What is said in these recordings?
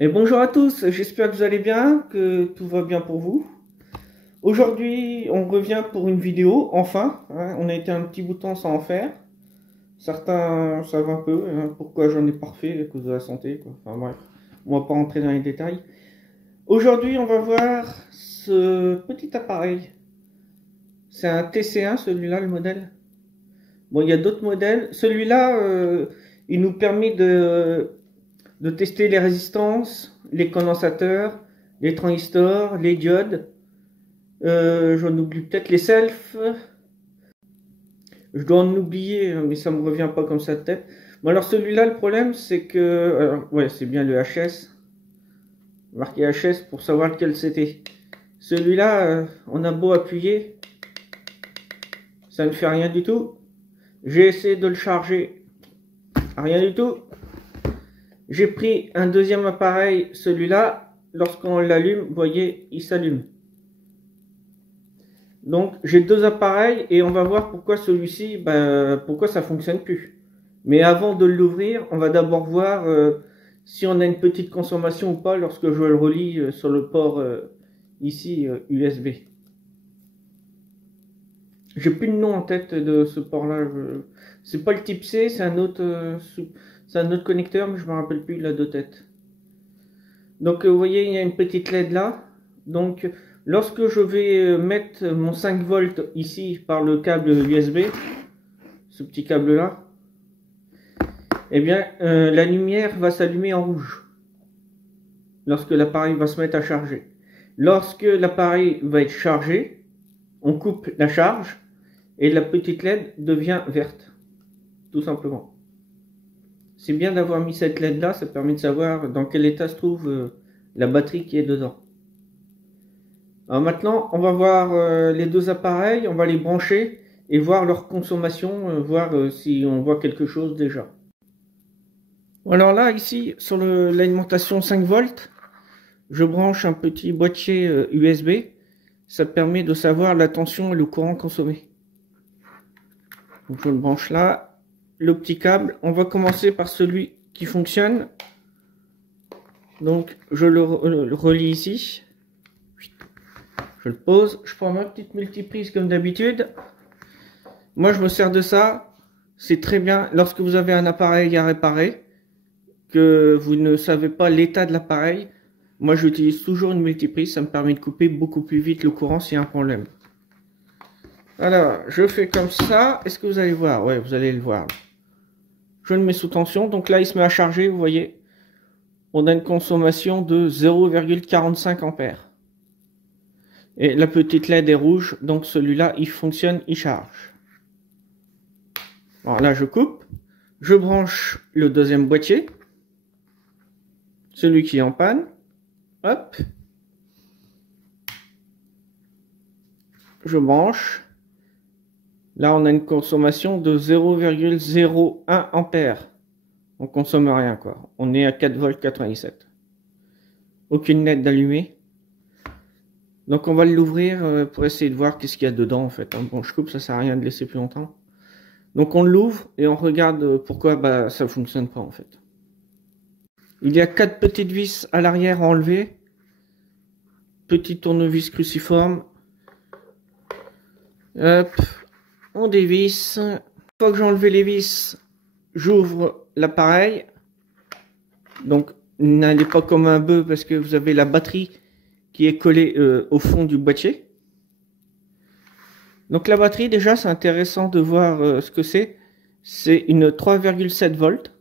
Et bonjour à tous, j'espère que vous allez bien, que tout va bien pour vous. Aujourd'hui, on revient pour une vidéo, enfin, hein, on a été un petit bout de temps sans en faire. Certains savent un peu pourquoi j'en ai pas refait à cause de la santé, quoi. Enfin bref, on va pas rentrer dans les détails. Aujourd'hui, on va voir ce petit appareil. C'est un TC1, celui-là, le modèle. Bon, il y a d'autres modèles. Celui-là, il nous permet de tester les résistances, les condensateurs, les transistors, les diodes. J'en oublie peut-être les selfs. Je dois en oublier, mais ça me revient pas comme ça de tête. Bon, alors celui-là, le problème, c'est que... Alors, ouais, c'est bien le HS. Marqué HS pour savoir lequel c'était. Celui-là, on a beau appuyer, ça ne fait rien du tout. J'ai essayé de le charger, rien du tout. J'ai pris un deuxième appareil, celui-là, lorsqu'on l'allume, vous voyez, il s'allume. Donc j'ai deux appareils et on va voir pourquoi celui-ci, pourquoi ça fonctionne plus. Mais avant de l'ouvrir, on va d'abord voir si on a une petite consommation ou pas lorsque je le relie sur le port ici USB. J'ai plus de nom en tête de ce port-là. C'est pas le type C, c'est un autre connecteur, mais je me rappelle plus, il a deux têtes. Donc vous voyez, il y a une petite LED là. Donc lorsque je vais mettre mon 5 volts ici par le câble USB, ce petit câble là, eh bien la lumière va s'allumer en rouge lorsque l'appareil va se mettre à charger. Lorsque l'appareil va être chargé, on coupe la charge et la petite LED devient verte, tout simplement. C'est bien d'avoir mis cette LED là, ça permet de savoir dans quel état se trouve la batterie qui est dedans. Alors maintenant, on va voir les deux appareils, on va les brancher et voir leur consommation, voir si on voit quelque chose déjà. Alors là, ici, sur l'alimentation 5 volts, je branche un petit boîtier USB. Ça permet de savoir la tension et le courant consommé. Donc je le branche là. Le petit câble, on va commencer par celui qui fonctionne. Donc je le relie ici. Je le pose, je prends ma petite multiprise comme d'habitude. Moi je me sers de ça. C'est très bien lorsque vous avez un appareil à réparer, que vous ne savez pas l'état de l'appareil. Moi j'utilise toujours une multiprise, ça me permet de couper beaucoup plus vite le courant s'il y a un problème. Alors je fais comme ça, est-ce que vous allez voir? Ouais, vous allez le voir. Je le mets sous tension, donc là il se met à charger, vous voyez. On a une consommation de 0,45 ampères. Et la petite LED est rouge, donc celui-là, il fonctionne, il charge. Alors là, je coupe. Je branche le deuxième boîtier. Celui qui est en panne. Hop. Je branche. Là, on a une consommation de 0,01 ampères. On consomme rien, quoi. On est à 4 volts 97. Aucune LED d'allumée. Donc on va l'ouvrir pour essayer de voir qu'est-ce qu'il y a dedans en fait. Bon, je coupe, ça sert à rien de laisser plus longtemps. Donc on l'ouvre et on regarde pourquoi ça fonctionne pas en fait. Il y a 4 petites vis à l'arrière à enlever. Petit tournevis cruciforme. Hop, on dévisse. Une fois que j'ai enlevé les vis, j'ouvre l'appareil. Donc n'allez pas comme un bœuf parce que vous avez la batterie qui est collé au fond du boîtier. Donc la batterie, déjà, c'est intéressant de voir ce que c'est. C'est une 3,7 volts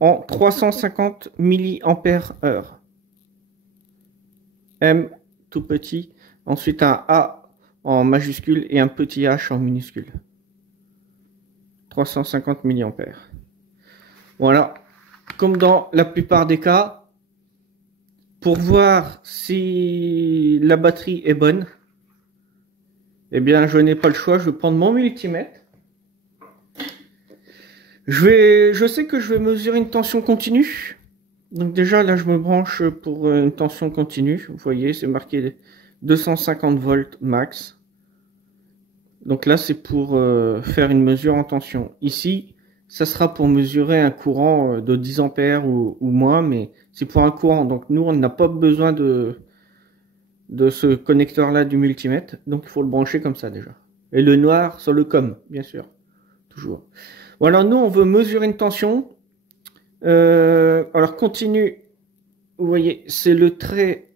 en 350 mAh. M tout petit, ensuite un A en majuscule et un petit H en minuscule. 350 mAh. Voilà, comme dans la plupart des cas, pour voir si la batterie est bonne, eh bien je n'ai pas le choix, je vais prendre mon multimètre. Je sais que je vais mesurer une tension continue. Donc déjà là je me branche pour une tension continue. Vous voyez, c'est marqué 250 volts max. Donc là c'est pour faire une mesure en tension. Ici ça sera pour mesurer un courant de 10 ampères ou moins, mais c'est pour un courant. Donc nous, on n'a pas besoin de ce connecteur-là du multimètre. Donc il faut le brancher comme ça déjà. Et le noir sur le COM, bien sûr. Toujours. Bon, alors nous, on veut mesurer une tension. Alors continu, vous voyez, c'est le trait.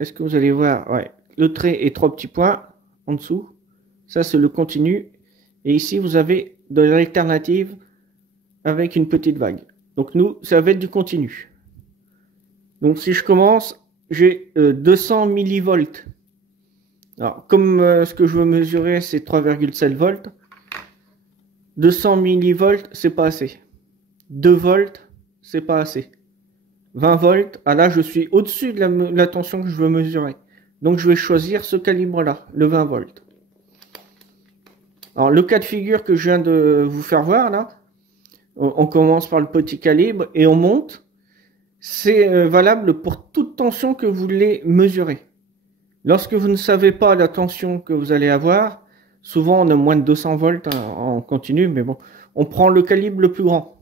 Est-ce que vous allez voir? Ouais, le trait et 3 petits points en dessous. Ça, c'est le continu. Et ici, vous avez de l'alternative avec une petite vague. Donc nous, ça va être du continu. Donc si je commence, j'ai 200 millivolts. Alors, comme ce que je veux mesurer, c'est 3,7 volts. 200 millivolts, c'est pas assez. 2 volts, c'est pas assez. 20 volts, ah là, je suis au-dessus de la tension que je veux mesurer. Donc je vais choisir ce calibre-là, le 20 volts. Alors le cas de figure que je viens de vous faire voir là, on commence par le petit calibre et on monte. C'est valable pour toute tension que vous voulez mesurer. Lorsque vous ne savez pas la tension que vous allez avoir, souvent on a moins de 200 volts en continu, mais bon, on prend le calibre le plus grand.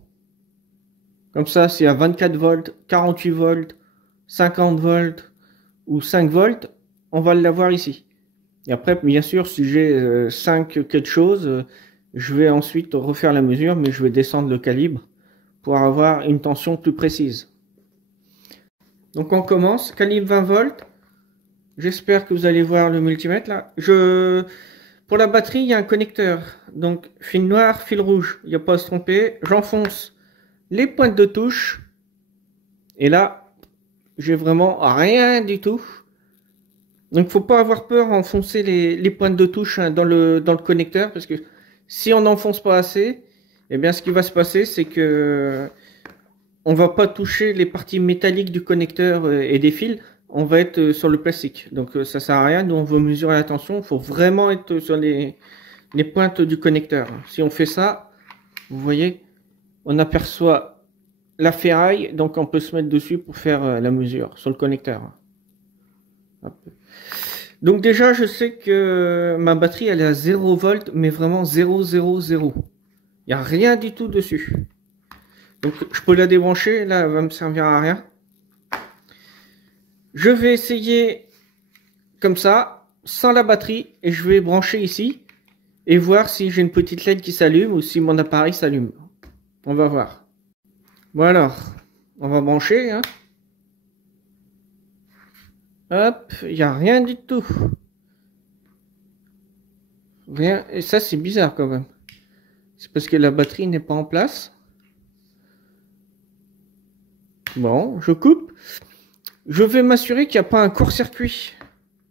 Comme ça, c'est à 24 volts, 48 volts, 50 volts ou 5 volts, on va l'avoir ici. Et après, bien sûr, si j'ai 5 quelque chose, je vais ensuite refaire la mesure, mais je vais descendre le calibre pour avoir une tension plus précise. Donc on commence, calibre 20 volts. J'espère que vous allez voir le multimètre là. Pour la batterie, il y a un connecteur. Donc fil noir, fil rouge. Il n'y a pas à se tromper. J'enfonce les pointes de touche. Et là, j'ai vraiment rien du tout. Donc faut pas avoir peur à enfoncer les pointes de touche dans le connecteur. Parce que si on n'enfonce pas assez, eh bien ce qui va se passer, c'est que on va pas toucher les parties métalliques du connecteur et des fils. On va être sur le plastique. Donc ça sert à rien. Nous on veut mesurer la tension. Il faut vraiment être sur les pointes du connecteur. Si on fait ça, vous voyez, on aperçoit la ferraille. Donc on peut se mettre dessus pour faire la mesure sur le connecteur. Hop. Donc déjà je sais que ma batterie elle est à 0 volts. Mais vraiment 0, 0, 0. Il n'y a rien du tout dessus. Donc je peux la débrancher, là elle va me servir à rien. Je vais essayer comme ça, sans la batterie, et je vais brancher ici et voir si j'ai une petite LED qui s'allume ou si mon appareil s'allume. On va voir. Bon alors, on va brancher. Hein. Hop, il n'y a rien du tout. Rien, et ça c'est bizarre quand même. C'est parce que la batterie n'est pas en place. Bon, je coupe. Je vais m'assurer qu'il n'y a pas un court-circuit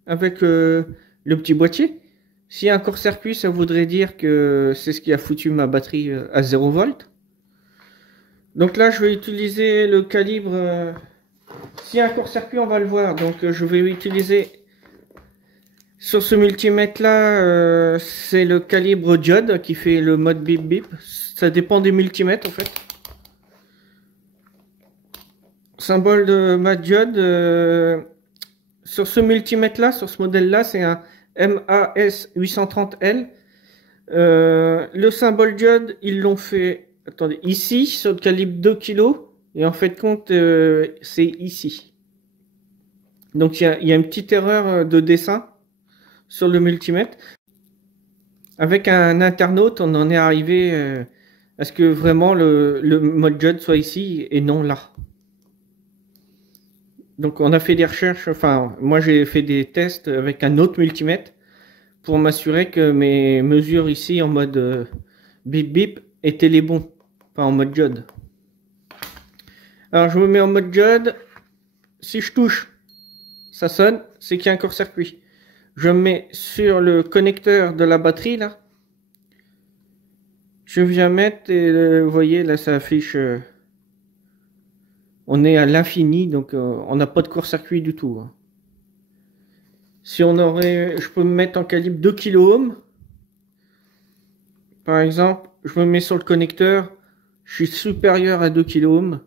avec le petit boîtier. S'il y a un court-circuit, ça voudrait dire que c'est ce qui a foutu ma batterie à 0 volts. Donc là, je vais utiliser le calibre. S'il y a un court-circuit, on va le voir. Donc je vais utiliser sur ce multimètre là, c'est le calibre diode qui fait le mode bip bip. Ça dépend des multimètres en fait. Symbole de ma diode sur ce multimètre là, sur ce modèle là, c'est un MAS830L. Le symbole diode, ils l'ont fait, attendez, ici sur le calibre 2 kg et en fait compte c'est ici. Donc il y a une petite erreur de dessin sur le multimètre. Avec un internaute, on en est arrivé à ce que vraiment le mode diode soit ici et non là. Donc on a fait des recherches, enfin moi j'ai fait des tests avec un autre multimètre pour m'assurer que mes mesures ici en mode bip bip étaient les bons, enfin en mode diode. Alors je me mets en mode diode, si je touche, ça sonne, c'est qu'il y a un court-circuit. Je me mets sur le connecteur de la batterie là. Je viens mettre et vous voyez là ça affiche... on est à l'infini, donc on n'a pas de court-circuit du tout. Hein. Si on aurait... Je peux me mettre en calibre 2 kΩ. Par exemple, je me mets sur le connecteur. Je suis supérieur à 2 kΩ.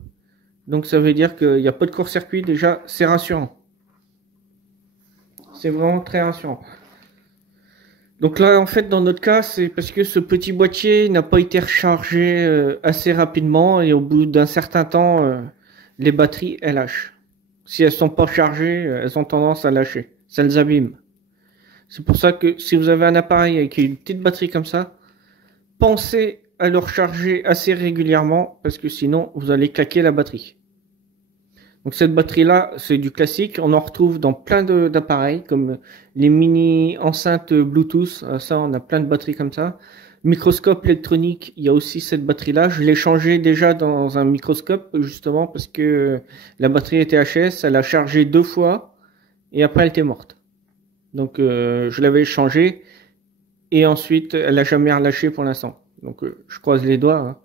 Donc ça veut dire qu'il n'y a pas de court-circuit. Déjà, c'est rassurant. C'est vraiment très rassurant. Donc là, en fait, dans notre cas, c'est parce que ce petit boîtier n'a pas été rechargé assez rapidement et au bout d'un certain temps, les batteries, elles lâchent. Si elles sont pas chargées, elles ont tendance à lâcher. Ça les abîme. C'est pour ça que si vous avez un appareil avec une petite batterie comme ça, pensez à le recharger assez régulièrement parce que sinon, vous allez claquer la batterie. Donc cette batterie-là, c'est du classique. On en retrouve dans plein d'appareils, comme les mini enceintes Bluetooth. Ça, on a plein de batteries comme ça. Microscope électronique, il y a aussi cette batterie-là. Je l'ai changée déjà dans un microscope, justement, parce que la batterie était HS. Elle a chargé 2 fois et après elle était morte. Donc je l'avais changée et ensuite elle a jamais relâché pour l'instant. Donc je croise les doigts. Hein.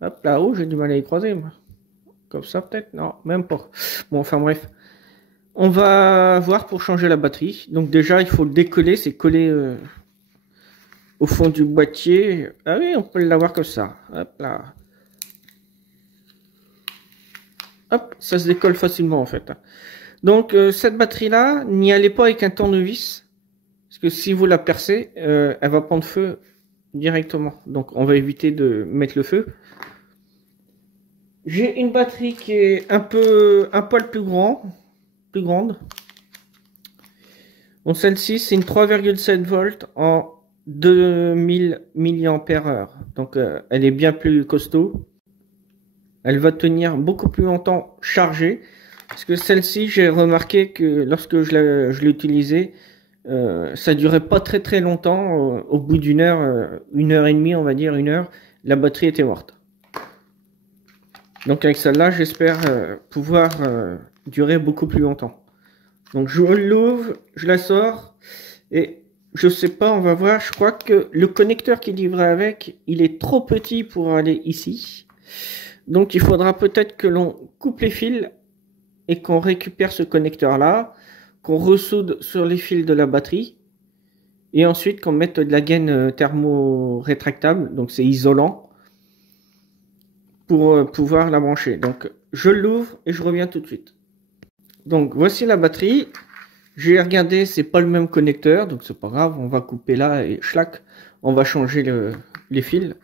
Hop, là-haut, j'ai du mal à y croiser, moi. Comme ça, peut-être? Non, même pas. Bon, enfin bref. On va voir pour changer la batterie. Donc déjà, il faut le décoller. C'est collé au fond du boîtier. Ah oui, on peut l'avoir comme ça. Hop là. Hop, ça se décolle facilement en fait. Donc cette batterie-là, n'y allez pas avec un tournevis. Parce que si vous la percez, elle va prendre feu directement. Donc on va éviter de mettre le feu. J'ai une batterie qui est un poil plus grande. Donc celle-ci, c'est une 3,7 volts en 2000 mAh. Donc elle est bien plus costaud. Elle va tenir beaucoup plus longtemps chargée. Parce que celle-ci, j'ai remarqué que lorsque je l'ai utilisée, ça durait pas très longtemps. Au bout d'une heure, 1h30, on va dire 1 heure, la batterie était morte. Donc avec celle-là, j'espère pouvoir durer beaucoup plus longtemps. Donc je l'ouvre, je la sors et je sais pas, on va voir. Je crois que le connecteur qui est livré avec, il est trop petit pour aller ici. Donc il faudra peut-être que l'on coupe les fils et qu'on récupère ce connecteur-là, qu'on ressoude sur les fils de la batterie et ensuite qu'on mette de la gaine thermo-rétractable, donc c'est isolant, pour pouvoir la brancher. Donc je l'ouvre et je reviens tout de suite. Donc voici la batterie. J'ai regardé, c'est pas le même connecteur, donc c'est pas grave, on va couper là et schlac, on va changer les fils.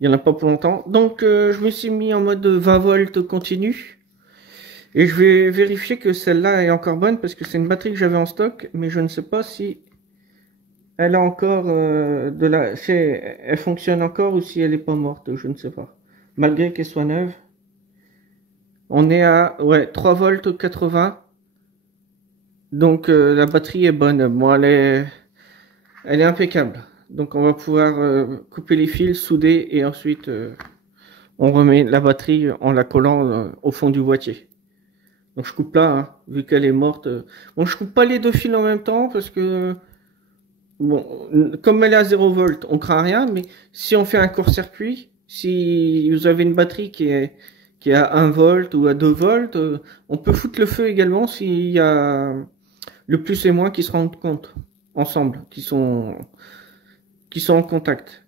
Il y en a pas pour longtemps. Donc je me suis mis en mode 20 volts continu. Et je vais vérifier que celle-là est encore bonne parce que c'est une batterie que j'avais en stock, mais je ne sais pas si elle a encore si elle fonctionne encore ou si elle est pas morte, je ne sais pas. Malgré qu'elle soit neuve. On est à 3 volts 80. Donc la batterie est bonne. Bon, elle est impeccable. Donc on va pouvoir couper les fils, souder et ensuite on remet la batterie en la collant au fond du boîtier. Donc je coupe là, hein, vu qu'elle est morte. Bon, je coupe pas les deux fils en même temps parce que bon, comme elle est à 0 volts, on craint rien. Mais si on fait un court-circuit, si vous avez une batterie qui est à 1 volt ou à 2 volts, on peut foutre le feu également s'il y a le plus et moins qui se rendent compte ensemble, qui sont en contact.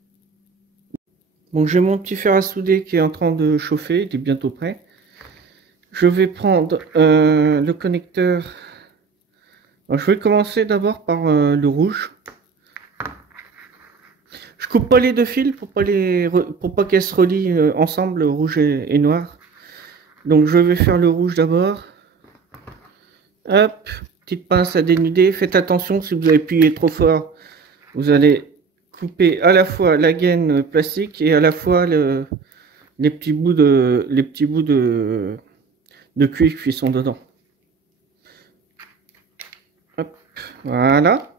Bon, j'ai mon petit fer à souder qui est en train de chauffer, il est bientôt prêt. Je vais prendre le connecteur. Alors, je vais commencer d'abord par le rouge. Je coupe pas les deux fils pour pas qu'elles se relient ensemble, rouge et noir. Donc je vais faire le rouge d'abord. Hop, petite pince à dénuder. Faites attention, si vous appuyez trop fort, vous allez couper à la fois la gaine plastique et à la fois les petits bouts de cuir qui sont dedans. Hop, voilà.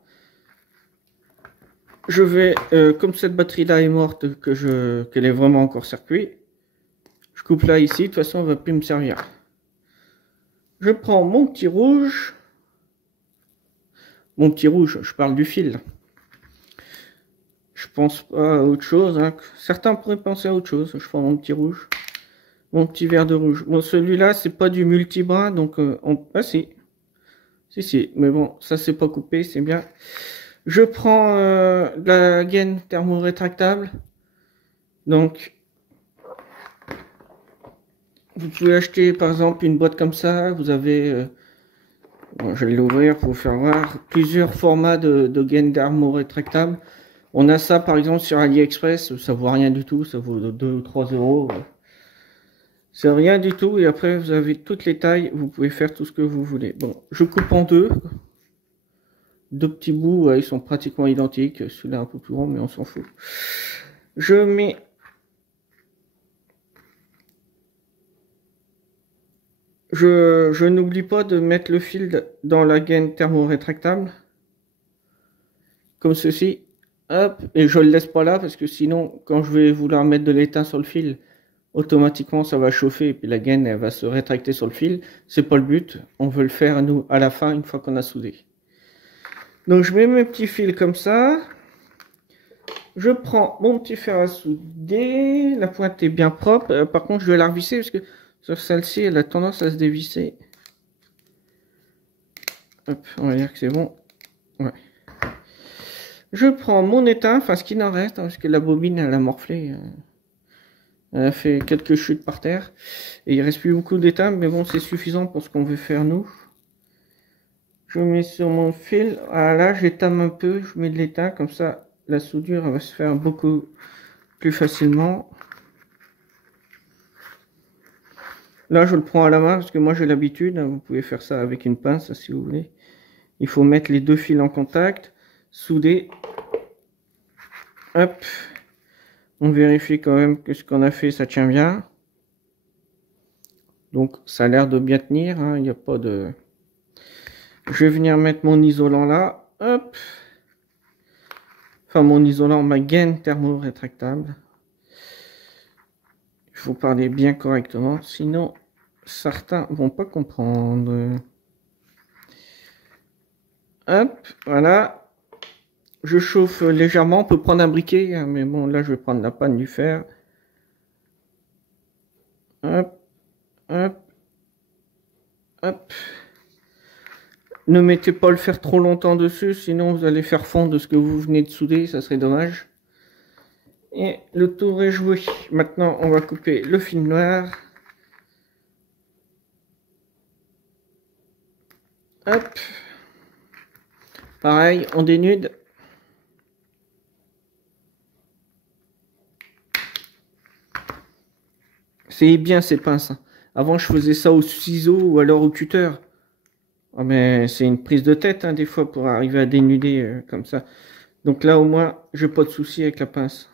Je vais, comme cette batterie-là est morte, qu'elle est vraiment encore circuit, je coupe là ici, de toute façon, elle va plus me servir. Je prends mon petit rouge. Mon petit rouge, je parle du fil. Je pense pas à autre chose. Hein. Certains pourraient penser à autre chose. Je prends mon petit rouge. Mon petit verre de rouge. Bon, celui-là, c'est pas du multibras, donc ah si. Si. Mais bon, ça c'est pas coupé, c'est bien. Je prends la gaine thermo-rétractable. Donc, vous pouvez acheter par exemple une boîte comme ça. Vous avez Bon, je vais l'ouvrir pour vous faire voir plusieurs formats de gaines thermo-rétractables. On a ça par exemple sur AliExpress, ça vaut rien du tout, ça vaut 2 ou 3 euros. C'est rien du tout et après vous avez toutes les tailles, vous pouvez faire tout ce que vous voulez. Bon, je coupe en deux. Deux petits bouts, ils sont pratiquement identiques. Celui-là un peu plus grand mais on s'en fout. Je mets Je n'oublie pas de mettre le fil dans la gaine thermo-rétractable. Comme ceci. Hop, et je le laisse pas là parce que sinon, quand je vais vouloir mettre de l'étain sur le fil, automatiquement ça va chauffer et puis la gaine elle va se rétracter sur le fil. C'est pas le but. On veut le faire nous à la fin une fois qu'on a soudé. Donc je mets mes petits fils comme ça. Je prends mon petit fer à souder. La pointe est bien propre. Par contre, je vais la revisser parce que sur celle-ci, elle a tendance à se dévisser. Hop, on va dire que c'est bon. Ouais. Je prends mon étain, enfin ce qu'il en reste, hein, parce que la bobine elle a morflé. Elle a fait quelques chutes par terre. Et il reste plus beaucoup d'étain, mais bon, c'est suffisant pour ce qu'on veut faire nous. Je mets sur mon fil. Voilà, j'étame un peu, je mets de l'étain, comme ça la soudure elle va se faire beaucoup plus facilement. Là, je le prends à la main parce que moi j'ai l'habitude. Vous pouvez faire ça avec une pince si vous voulez. Il faut mettre les deux fils en contact, souder. Hop. On vérifie quand même que ce qu'on a fait, ça tient bien. Donc, ça a l'air de bien tenir. Il n'y a pas de... Je vais venir mettre mon isolant là. Hop. Enfin, mon isolant, ma gaine thermo-rétractable. Il faut parler bien correctement, sinon certains vont pas comprendre. Hop, voilà. Je chauffe légèrement, on peut prendre un briquet, mais bon, là je vais prendre la panne du fer. Hop, hop, hop. Ne mettez pas le fer trop longtemps dessus, sinon vous allez faire fondre ce que vous venez de souder, ça serait dommage. Et le tour est joué. Maintenant, on va couper le fil noir. Hop. Pareil, on dénude. C'est bien ces pinces. Avant, je faisais ça au ciseau ou alors au cutter. Oh, mais c'est une prise de tête, des fois, pour arriver à dénuder comme ça. Donc là, au moins, j'ai pas de souci avec la pince.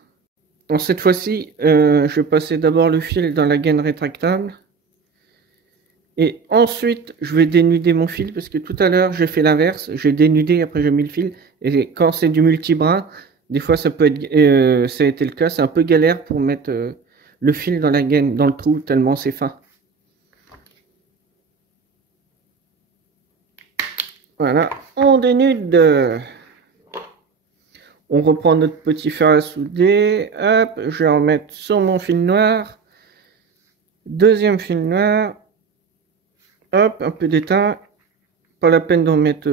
Donc cette fois-ci, je vais passer d'abord le fil dans la gaine rétractable. Et ensuite, je vais dénuder mon fil parce que tout à l'heure, j'ai fait l'inverse. J'ai dénudé, après j'ai mis le fil. Et quand c'est du multibrin, des fois ça peut être, ça a été le cas, c'est un peu galère pour mettre le fil dans la gaine, dans le trou, tellement c'est fin. Voilà, on dénude. On reprend notre petit fer à souder. Hop, je vais en mettre sur mon fil noir. Deuxième fil noir. Hop, un peu d'étain. Pas la peine d'en mettre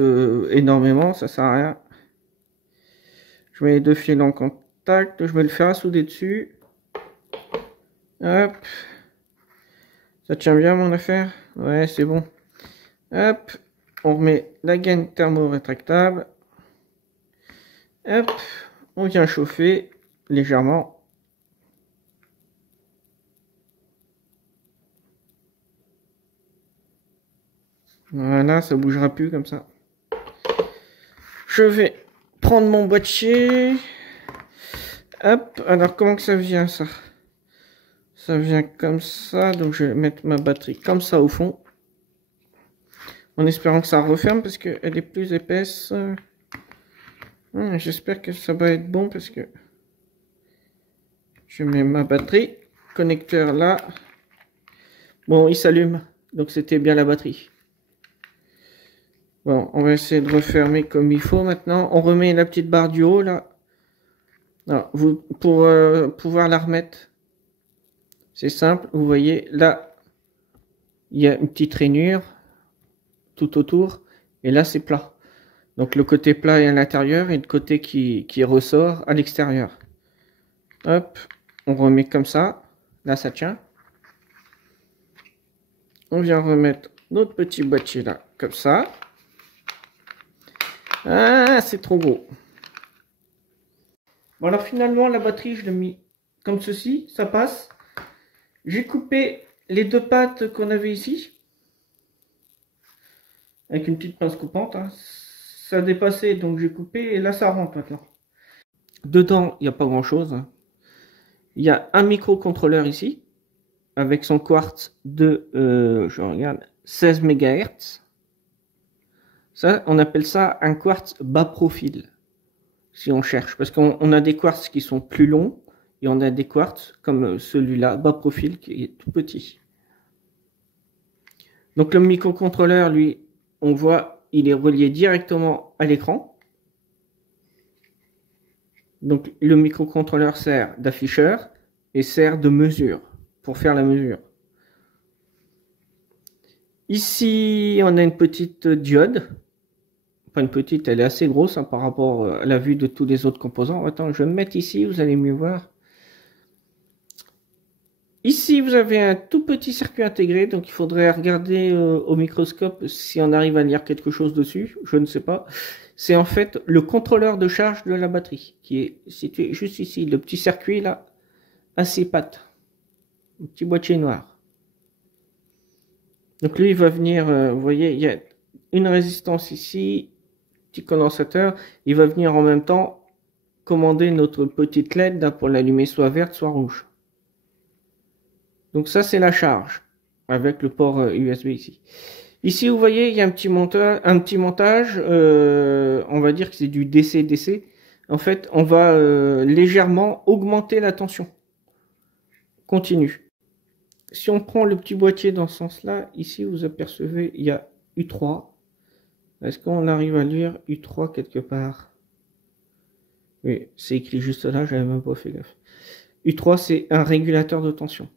énormément, ça sert à rien. Je mets les deux fils en contact. Je mets le fer à souder dessus. Hop. Ça tient bien mon affaire? Ouais, c'est bon. Hop. On remet la gaine thermo-rétractable. Hop. On vient chauffer légèrement. Voilà, ça bougera plus comme ça. Je vais prendre mon boîtier. Hop, alors comment que ça vient ça? Ça vient comme ça, donc je vais mettre ma batterie comme ça au fond. En espérant que ça referme parce qu'elle est plus épaisse. J'espère que ça va être bon parce que je mets ma batterie. Connecteur là. Bon, il s'allume, donc c'était bien la batterie. Bon, on va essayer de refermer comme il faut maintenant. On remet la petite barre du haut là. Alors, pour pouvoir la remettre, c'est simple. Vous voyez là, il y a une petite rainure tout autour. Et là, c'est plat. Donc le côté plat est à l'intérieur et le côté qui ressort à l'extérieur. Hop, on remet comme ça. Là, ça tient. On vient remettre notre petit boîtier là, comme ça. Ah, c'est trop gros. Bon, alors finalement, la batterie, je l'ai mis comme ceci, ça passe. J'ai coupé les deux pattes qu'on avait ici, avec une petite pince coupante. Hein. Ça a dépassé, donc j'ai coupé, et là, ça rentre maintenant. Dedans, il n'y a pas grand-chose. Hein. Il y a un microcontrôleur ici, avec son quartz de, je regarde, 16 MHz. Ça, on appelle ça un quartz bas profil, si on cherche. Parce qu'on a des quartz qui sont plus longs, et on a des quartz comme celui-là, bas profil, qui est tout petit. Donc le microcontrôleur, lui, on voit, il est relié directement à l'écran. Donc le microcontrôleur sert d'afficheur et sert de mesure, pour faire la mesure. Ici, on a une petite diode. Pas une petite, elle est assez grosse hein, par rapport à la vue de tous les autres composants. Attends, je vais me mettre ici, vous allez mieux voir. Ici, vous avez un tout petit circuit intégré, donc il faudrait regarder au microscope si on arrive à lire quelque chose dessus, je ne sais pas. C'est en fait le contrôleur de charge de la batterie, qui est situé juste ici, le petit circuit là, à 6 pattes, un petit boîtier noir. Donc lui, il va venir, vous voyez, il y a une résistance ici, petit condensateur, il va venir en même temps commander notre petite LED là, pour l'allumer soit verte, soit rouge. Donc ça, c'est la charge, avec le port USB ici. Ici, vous voyez, il y a un petit montage, on va dire que c'est du DC-DC. En fait, on va légèrement augmenter la tension continue. Si on prend le petit boîtier dans ce sens-là, ici, vous apercevez, il y a U3. Est-ce qu'on arrive à lire U3 quelque part? Oui, c'est écrit juste là, j'avais même pas fait gaffe. U3, c'est un régulateur de tension.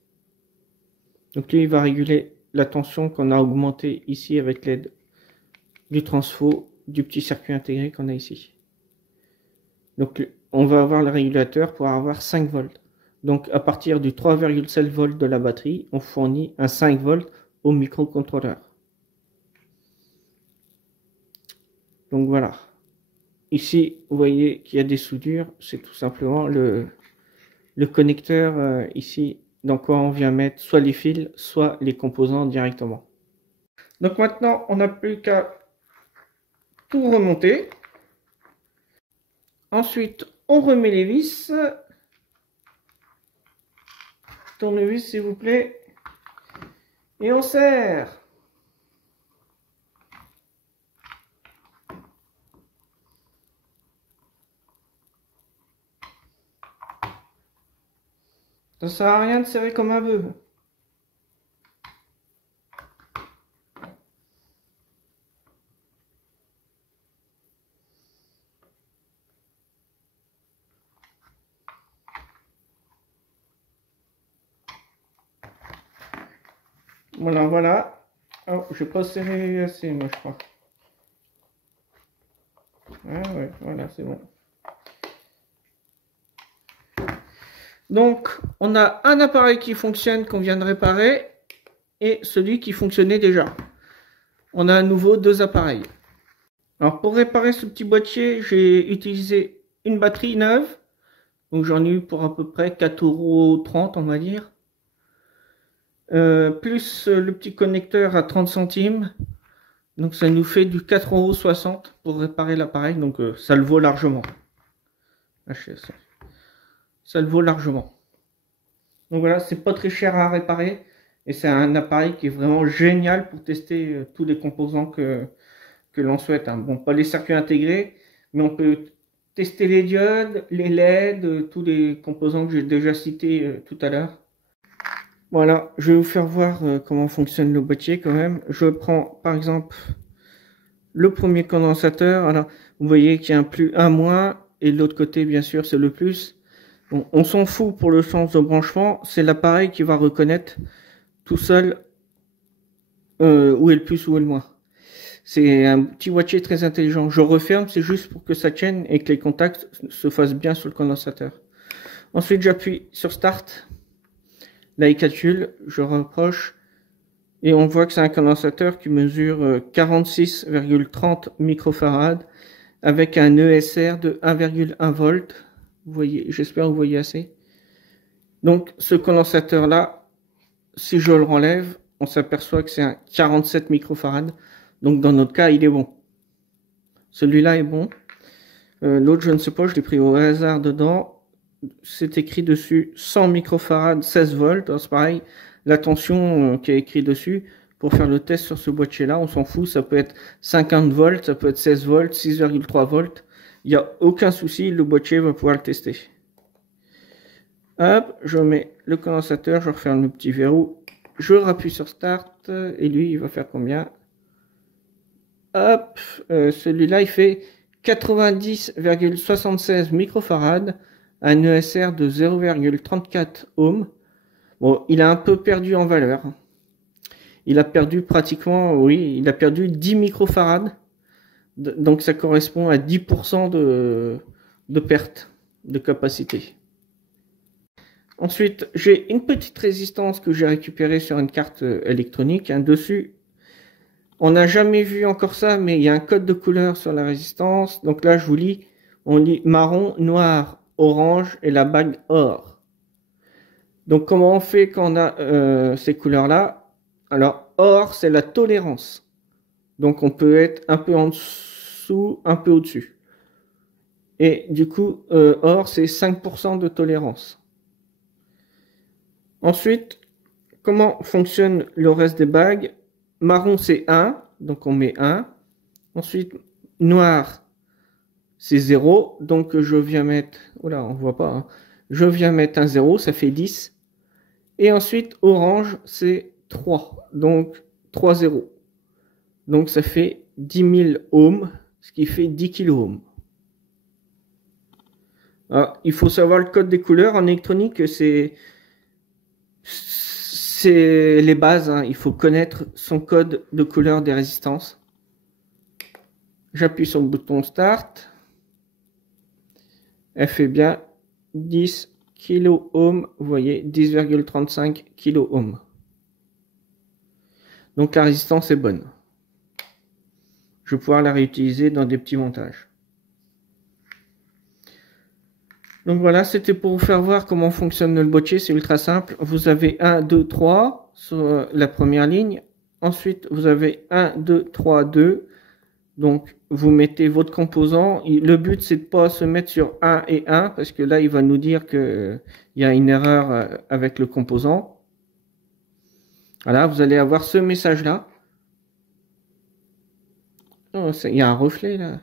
Donc lui, il va réguler la tension qu'on a augmentée ici avec l'aide du transfo du petit circuit intégré qu'on a ici. Donc on va avoir le régulateur pour avoir 5 volts. Donc à partir du 3,7 volts de la batterie, on fournit un 5 volts au microcontrôleur. Donc voilà. Ici, vous voyez qu'il y a des soudures. C'est tout simplement le connecteur ici. Donc on vient mettre soit les fils, soit les composants directement. Donc maintenant, on n'a plus qu'à tout remonter. Ensuite, on remet les vis. Tournevis, s'il vous plaît. Et on serre. Ça sert à rien de serrer comme un bœuf. Voilà, voilà. Oh, je n'ai pas serré assez, moi, je crois. Ah ouais, voilà, c'est bon. Donc, on a un appareil qui fonctionne qu'on vient de réparer et celui qui fonctionnait déjà. On a à nouveau deux appareils. Alors, pour réparer ce petit boîtier, j'ai utilisé une batterie neuve. Donc, j'en ai eu pour à peu près 4,30 €, on va dire. Plus le petit connecteur à 30 centimes. Donc ça nous fait du 4,60 € pour réparer l'appareil. Donc ça le vaut largement. Ça le vaut largement. Donc voilà, c'est pas très cher à réparer. Et c'est un appareil qui est vraiment génial pour tester tous les composants que l'on souhaite. Hein. Bon, pas les circuits intégrés, mais on peut tester les diodes, les LED, tous les composants que j'ai déjà cités tout à l'heure. Voilà, je vais vous faire voir comment fonctionne le boîtier quand même. Je prends par exemple le premier condensateur. Alors, vous voyez qu'il y a un plus, un moins, et de l'autre côté, bien sûr, c'est le plus. Bon, on s'en fout pour le sens de branchement. C'est l'appareil qui va reconnaître tout seul où est le plus, où est le moins. C'est un petit boîtier très intelligent. Je referme, c'est juste pour que ça tienne et que les contacts se fassent bien sur le condensateur. Ensuite, j'appuie sur Start. Là, il calcule, je rapproche, et on voit que c'est un condensateur qui mesure 46,30 microfarads avec un ESR de 1,1 volt. Vous voyez, j'espère que vous voyez assez. Donc ce condensateur là, si je le renlève, on s'aperçoit que c'est un 47 microfarads. Donc dans notre cas, il est bon. Celui-là est bon. L'autre, je ne sais pas, je l'ai pris au hasard dedans. C'est écrit dessus 100 microfarads, 16 volts. C'est pareil, la tension qui est écrit dessus. Pour faire le test sur ce boîtier-là, on s'en fout. Ça peut être 50 volts, ça peut être 16 volts, 6,3 volts. Il n'y a aucun souci, le boîtier va pouvoir le tester. Hop, je mets le condensateur, je referme le petit verrou. Je rappuie sur Start. Et lui, il va faire combien? Hop, celui-là, il fait 90,76 microfarads, un ESR de 0,34 ohms. Bon, il a un peu perdu en valeur. Il a perdu pratiquement, oui, il a perdu 10 microfarads. Donc ça correspond à 10% de perte de capacité. Ensuite, j'ai une petite résistance que j'ai récupérée sur une carte électronique. Dessus, on n'a jamais vu encore ça, mais il y a un code de couleur sur la résistance. Donc là, je vous lis. On lit marron, noir, orange et la bague or. Donc comment on fait quand on a ces couleurs-là? Alors, or, c'est la tolérance. Donc on peut être un peu en dessous, un peu au-dessus. Et du coup, or, c'est 5% de tolérance. Ensuite, comment fonctionne le reste des bagues? Marron, c'est 1, donc on met 1. Ensuite, noir, c'est 0, donc je viens mettre... Oula, on voit pas. Hein. Je viens mettre un 0, ça fait 10. Et ensuite, orange, c'est 3, donc 3 0. Donc ça fait 10 000 ohms, ce qui fait 10 kOhms. Alors, il faut savoir le code des couleurs. En électronique, c'est les bases, hein. Il faut connaître son code de couleur des résistances. J'appuie sur le bouton Start. Elle fait bien 10 kOhms. Vous voyez, 10,35 kOhms. Donc la résistance est bonne. Je vais pouvoir la réutiliser dans des petits montages. Donc voilà, c'était pour vous faire voir comment fonctionne le boîtier, c'est ultra simple. Vous avez 1, 2, 3 sur la première ligne. Ensuite, vous avez 1, 2, 3, 2. Donc, vous mettez votre composant. Le but, c'est de pas se mettre sur 1 et 1, parce que là, il va nous dire qu'il y a une erreur avec le composant. Voilà, vous allez avoir ce message-là. Oh, il y a un reflet là.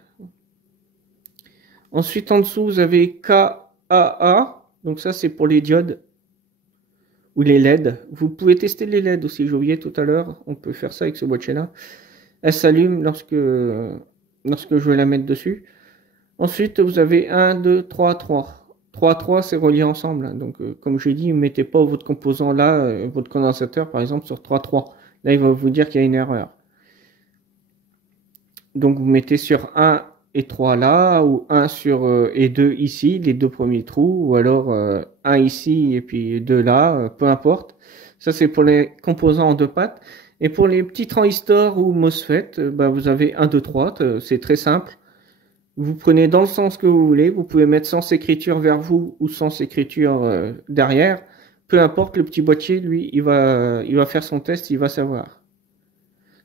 Ensuite, en dessous, vous avez KAA. Donc ça, c'est pour les diodes ou les LED. Vous pouvez tester les LED aussi. J'ai oublié tout à l'heure. On peut faire ça avec ce boîtier-là. Elle s'allume lorsque je vais la mettre dessus. Ensuite, vous avez 1, 2, 3, 3. 3, 3, c'est relié ensemble. Donc, comme j'ai dit, ne mettez pas votre composant là, votre condensateur, par exemple, sur 3, 3. Là, il va vous dire qu'il y a une erreur. Donc, vous mettez sur 1 et 3 là, ou 1 sur et 2 ici, les deux premiers trous, ou alors 1 ici et puis 2 là, peu importe. Ça, c'est pour les composants en deux pattes. Et pour les petits transistors ou MOSFET, vous avez 1, 2, 3, c'est très simple. Vous prenez dans le sens que vous voulez, vous pouvez mettre sens écriture vers vous ou sens écriture derrière. Peu importe, le petit boîtier, lui, il va faire son test, il va savoir.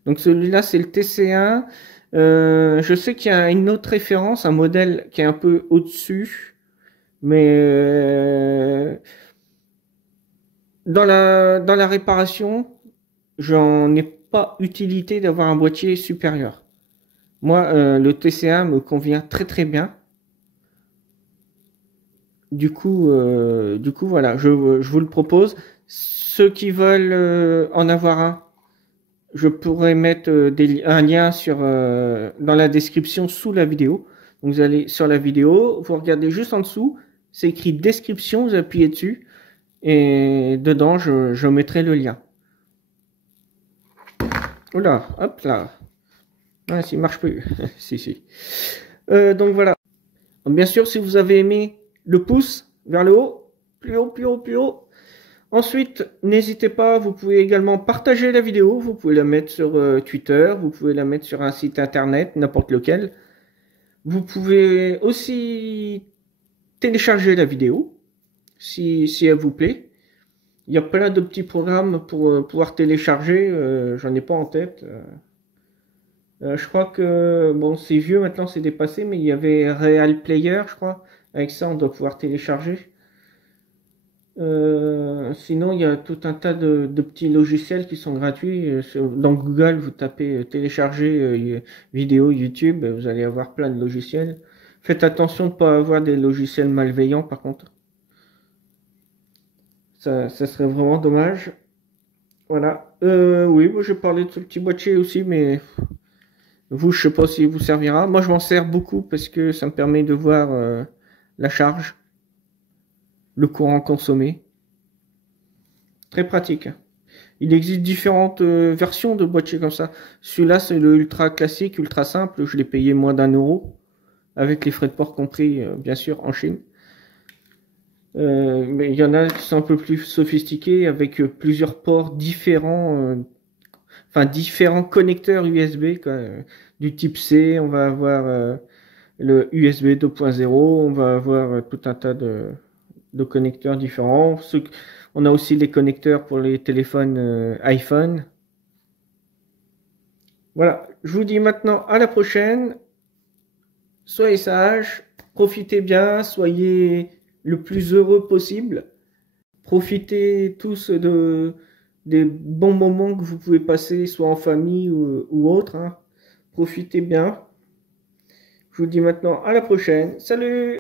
Donc celui-là, c'est le TC1. Je sais qu'il y a une autre référence, un modèle qui est un peu au-dessus, mais dans la réparation, j'en ai pas utilité d'avoir un boîtier supérieur. Moi, le TC1 me convient très très bien. Du coup, voilà, je vous le propose. Ceux qui veulent en avoir un, je pourrais mettre un lien dans la description sous la vidéo. Donc vous allez sur la vidéo, vous regardez juste en dessous, c'est écrit description, vous appuyez dessus et dedans je mettrai le lien. Oula, hop là. Ah, s'il marche plus. si. Donc voilà. Bien sûr, si vous avez aimé, le pouce vers le haut, plus haut, plus haut, plus haut. Ensuite, n'hésitez pas, vous pouvez également partager la vidéo, vous pouvez la mettre sur Twitter, vous pouvez la mettre sur un site internet, n'importe lequel. Vous pouvez aussi télécharger la vidéo si elle vous plaît. Il y a plein de petits programmes pour pouvoir télécharger. J'en ai pas en tête. Je crois que bon, c'est vieux maintenant, c'est dépassé, mais il y avait Real Player, je crois. Avec ça, on doit pouvoir télécharger. Sinon, il y a tout un tas de petits logiciels qui sont gratuits. Dans Google, vous tapez télécharger vidéo YouTube, vous allez avoir plein de logiciels. Faites attention de ne pas avoir des logiciels malveillants, par contre. Ça serait vraiment dommage. Voilà. Oui, moi j'ai parlé de ce petit boîtier aussi, mais vous, je sais pas s'il vous servira. Moi, je m'en sers beaucoup parce que ça me permet de voir la charge, le courant consommé. Très pratique. Il existe différentes versions de boîtiers comme ça. Celui-là, c'est le ultra classique, ultra simple. Je l'ai payé moins d'1 euro, avec les frais de port compris, bien sûr, en Chine. Mais il y en a qui sont un peu plus sophistiqués, avec plusieurs ports différents, enfin différents connecteurs USB, quoi. Du type C, on va avoir le USB 2.0, on va avoir tout un tas de connecteurs différents. On a aussi les connecteurs pour les téléphones iPhone. Voilà, je vous dis maintenant à la prochaine. Soyez sages, profitez bien, soyez le plus heureux possible. Profitez tous des bons moments que vous pouvez passer, soit en famille ou autre, hein. Profitez bien. Je vous dis maintenant à la prochaine. Salut!